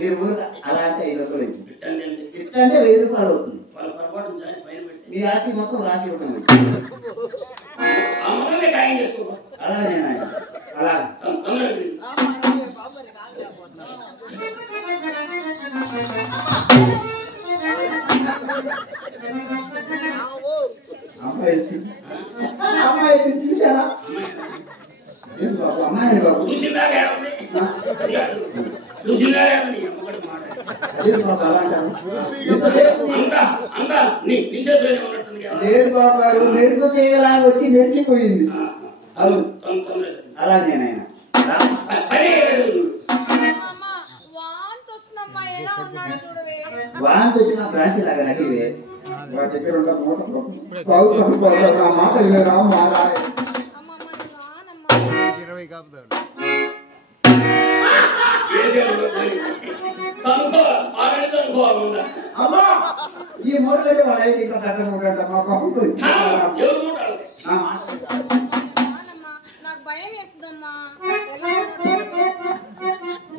మీరు అలా అంటే 500 ఇట్ అంటే 1000 రూపాయలు అవుతుంది. మీ ఆస్తి మొత్తం రాసి ఇవ్వడం అలాగే అలా అమ్మాయి చూసారా అమ్మాయి బాబు లేదు బాబు గారు మెరుగు చేయాలని వచ్చి మెరిచిపోయింది. అలాగే నాయన వాంతి వచ్చిన బ్రాంచి లాగా నడివే వాటి దగ్గర ఉన్న మాట ఈ మూటలంటే వాళ్ళ అయితే ఇంకా తగ్గ మూట మా పంపు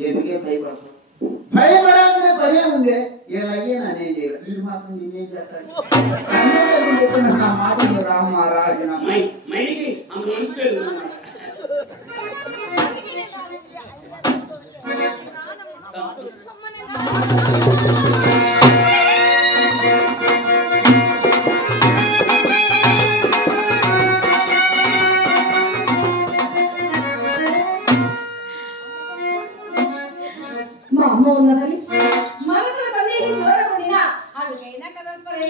ఎందుకే భయపడాల్సిన పనే ఉంది. ఏమయ్యేనా నేను చేయాలి వీడు మాత్రం నేనేం చేస్తాను నా మాటలు రామ్మ రాజన మా అమ్మ ఉన్నదని మనసులో సందేహం దూరపడినా అడుగైనా కదలపడే